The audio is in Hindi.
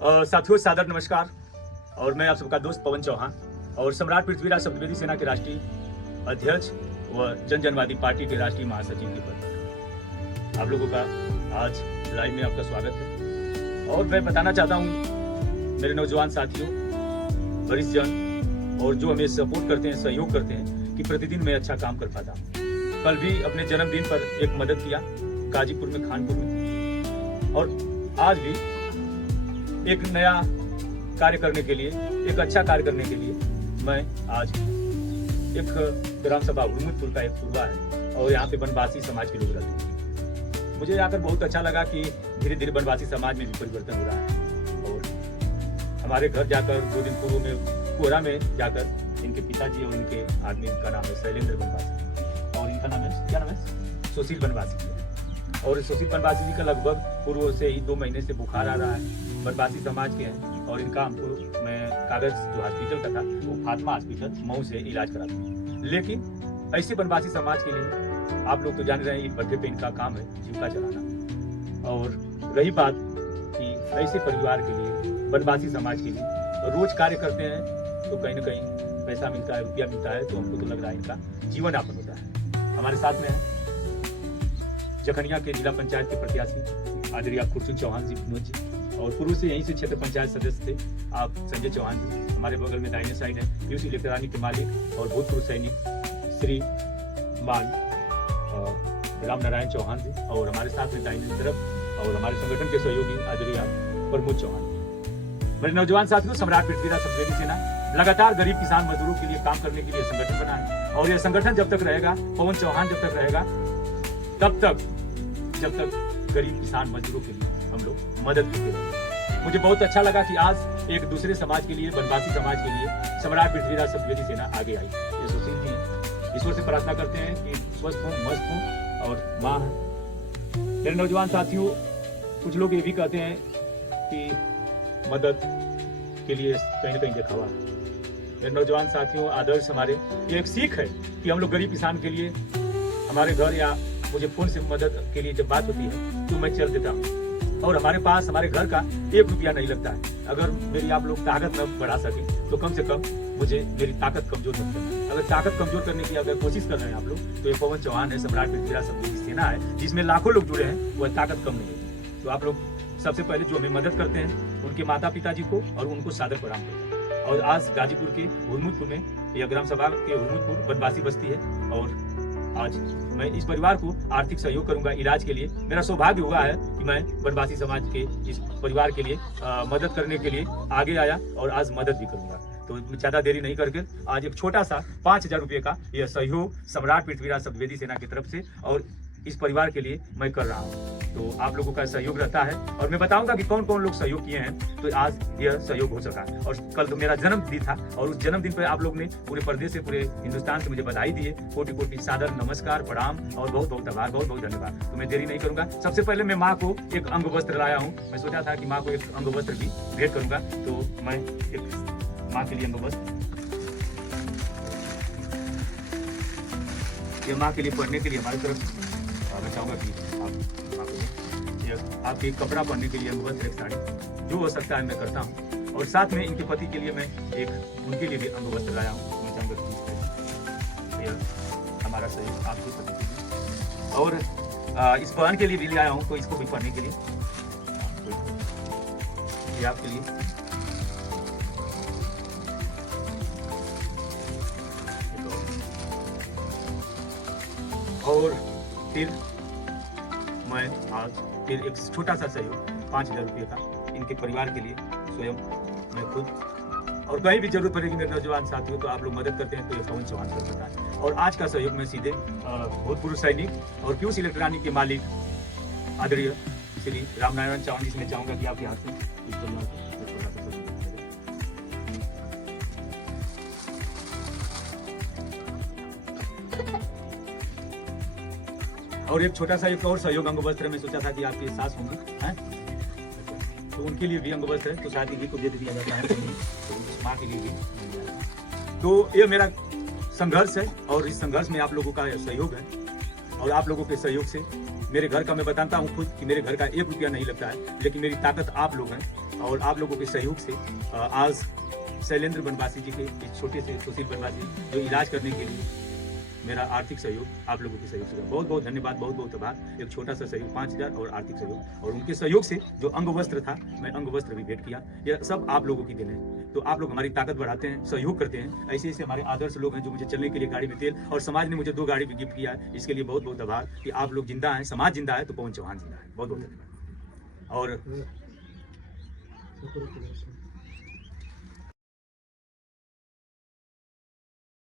साथियों सादर नमस्कार। और मैं आप सबका दोस्त पवन चौहान और सम्राट पृथ्वीराज शब्दवेदी सेना के राष्ट्रीय अध्यक्ष व जनवादी पार्टी के राष्ट्रीय महासचिव के पद आप लोगों का आज लाइव में आपका स्वागत है। और मैं बताना चाहता हूँ मेरे नौजवान साथियों, वरिष्ठ जन और जो हमें सपोर्ट करते हैं, सहयोग करते हैं कि प्रतिदिन मैं अच्छा काम कर पाता हूँ। कल भी अपने जन्मदिन पर एक मदद किया गाजीपुर में, खानपुर में, और आज भी एक नया कार्य करने के लिए, एक अच्छा कार्य करने के लिए मैं आज एक ग्राम सभा हुरमुतपुर का एक पूर्वा है और यहाँ पे वनवासी समाज के लोग रहते हैं। मुझे आकर बहुत अच्छा लगा कि धीरे धीरे वनवासी समाज में भी परिवर्तन हो रहा है। और हमारे घर जाकर 2 दिन पूर्व में कोहरा में जाकर इनके पिताजी और इनके आदमी, इनका नाम है शैलेंद्र वनवासी और इनका नाम है, क्या नाम है, सुशील वनवासी। और सुशील वनवासी जी का लगभग पूर्व से ही 2 महीने से बुखार आ रहा है। वनवासी समाज के हैं और इनका हमको मैं कागज जो हॉस्पिटल का था वो फातिमा हॉस्पिटल मऊ से इलाज करा था। लेकिन ऐसे वनवासी समाज के लिए आप लोग तो जान रहे हैं, ईट भट्टे पे इनका काम है जीविका चलाना। और रही बात कि ऐसे परिवार के लिए, वनवासी समाज के लिए रोज कार्य करते हैं तो कहीं ना कहीं पैसा मिलता है, रुपया मिलता है, तो हमको तो लग रहा है इनका जीवन यापन होता है। हमारे साथ में है जखनिया के जिला पंचायत के प्रत्याशी आदरणीय खुर्शीद चौहान जी, विनोद जी, और पूर्व से यहीं से क्षेत्र पंचायत सदस्य थे आप संजय चौहान जी। हमारे बगल में दाहिने साइड है पीयूष इलेक्ट्रॉनिक के मालिक और भूतपूर्व सैनिक श्री मान राम नारायण चौहान जी, और हमारे साथ में दाहिने तरफ और हमारे संगठन के सहयोगी आदरणीय प्रमोद चौहान। मेरे नौजवान साथियों, सम्राट पृथ्वीराज शब्दवेदी सेना लगातार गरीब किसान मजदूरों के लिए काम करने के लिए संगठन बना है। और यह संगठन जब तक रहेगा, पवन चौहान जब तक रहेगा, तब तक जब तक गरीब किसान मजदूरों के लिए हम लोग मदद करते रहेंगे। मुझे बहुत अच्छा लगा कि आज एक दूसरे समाज के लिए, वनवासी समाज के लिए सम्राट पृथ्वीराज शब्दवेदी सेना आगे आई। ये सुशील जी हैं। ईश्वर से प्रार्थना करते हैं कि स्वस्थ हों, मस्त हों और मां है। मेरे नौजवान साथियों, कुछ लोग ये भी कहते हैं कि मदद के लिए कहीं ना कहीं दिखावा है। मेरे नौजवान साथियों, आदर्श हमारे ये एक सीख है कि हम लोग गरीब किसान के लिए, हमारे घर या मुझे फोन से मदद के लिए जब बात होती है तो मैं चल देता हूँ। और हमारे पास, हमारे घर का 1 रुपया नहीं लगता है। अगर मेरी आप लोग ताकत न बढ़ा सके तो कम से कम मुझे मेरी ताकत कमजोर मत करना। अगर ताकत कमजोर करने की अगर कोशिश कर रहे हैं आप लोग, तो ये पवन चौहान है, सम्राट पृथ्वीराज शब्दवेदी सेना है, जिसमें लाखों लोग जुड़े हैं, वह ताकत कम नहीं है। तो आप लोग सबसे पहले जो हमें मदद करते हैं उनके माता पिता जी को और उनको सादर प्रणाम करते हैं। और आज गाजीपुर के हुरमुतपुर में यह ग्राम सभा के हुरमुतपुर वनवासी बस्ती है और आज मैं इस परिवार को आर्थिक सहयोग करूंगा इलाज के लिए। मेरा सौभाग्य हुआ है कि मैं वनवासी समाज के इस परिवार के लिए मदद करने के लिए आगे आया और आज मदद भी करूंगा। तो ज्यादा देरी नहीं करके आज एक छोटा सा 5000 रुपये का यह सहयोग सम्राट पृथ्वीराज शब्दवेदी सेना की तरफ से और इस परिवार के लिए मैं कर रहा हूँ। तो आप लोगों का सहयोग रहता है और मैं बताऊंगा कि कौन कौन लोग सहयोग किए हैं, तो आज यह सहयोग हो सका। और कल तो मेरा जन्मदिन था और उस जन्मदिन पर आप लोग ने पूरे प्रदेश से, पूरे हिंदुस्तान से मुझे बधाई दिए। कोटि कोटि सादर नमस्कार, प्रणाम और बहुत बहुत आभार, बहुत बहुत धन्यवाद। तो मैं देरी नहीं करूंगा। सबसे पहले मैं माँ को एक अंग वस्त्र लाया हूँ। मैं सोचा था कि माँ को एक अंग वस्त्र भी भेंट करूंगा, तो मैं एक माँ के लिए अंग वस्त्र, ये माँ के लिए पढ़ने के लिए हमारी तरफ मैं चाहूँगा कि आप आपके कपड़ा पहनने के लिए अंगवस्त्र, एक साड़ी, जो हो सकता है मैं करता हूँ। और साथ में इनके पति के लिए मैं एक, उनके लिए भी अंगवस्त्र लाया हूँ। मैं चाहूँगा कि हमारा सहयोग आपके पति के लिए, और इस बहन के लिए भी ले आया हूँ, तो इसको भी पहनने के लिए ये आपके लिए। और फिर मैं आज फिर एक छोटा सा सहयोग 5000 रुपये का इनके परिवार के लिए स्वयं मैं खुद, और कहीं भी जरूरत पड़ेगी मेरे नौजवान साथियों तो आप लोग मदद करते हैं तो ये पवन चौहान कर सकता है। और आज का सहयोग मैं सीधे भूतपूर्व सैनिक और पीयूष इलेक्ट्रॉनिक के मालिक आदरणीय श्री राम नारायण चौहान जी, मैं चाहूँगा कि आपके हाथ से और एक छोटा सा एक और सहयोग अंग वस्त्र में सोचा था कि आपके सास होंगे हैं, तो उनके लिए भी अंग वस्त्र है, तो शायद इन्हीं को दे दिया जाता है, तो माँ के लिए भी। तो ये मेरा संघर्ष है और इस संघर्ष में आप लोगों का सहयोग है और आप लोगों के सहयोग से मेरे घर का मैं बताता हूँ खुद कि मेरे घर का 1 रुपया नहीं लगता है, लेकिन मेरी ताकत आप लोग हैं और आप लोगों के सहयोग से आज शैलेंद्र बनवासी जी के एक छोटे से सुशील बनवासी जो इलाज करने के लिए मेरा आर्थिक सहयोग आप लोगों के सहयोग से बहुत बहुत धन्यवाद, बहुत बहुत आभार। एक छोटा सा सहयोग 5,000 और आर्थिक सहयोग, और उनके सहयोग से जो अंग वस्त्र था, मैं अंग वस्त्र भी भेंट किया। यह सब आप लोगों की देन है। तो आप लोग हमारी ताकत बढ़ाते हैं, सहयोग करते हैं। ऐसे ऐसे हमारे आदर्श लोग हैं जो मुझे चलने के लिए गाड़ी में तेल, और समाज ने मुझे 2 गाड़ी भी गिफ्ट किया है। इसके लिए बहुत बहुत आभार कि आप लोग जिंदा हैं, समाज जिंदा है तो पवन चौहान जिंदा है। बहुत बहुत धन्यवाद। और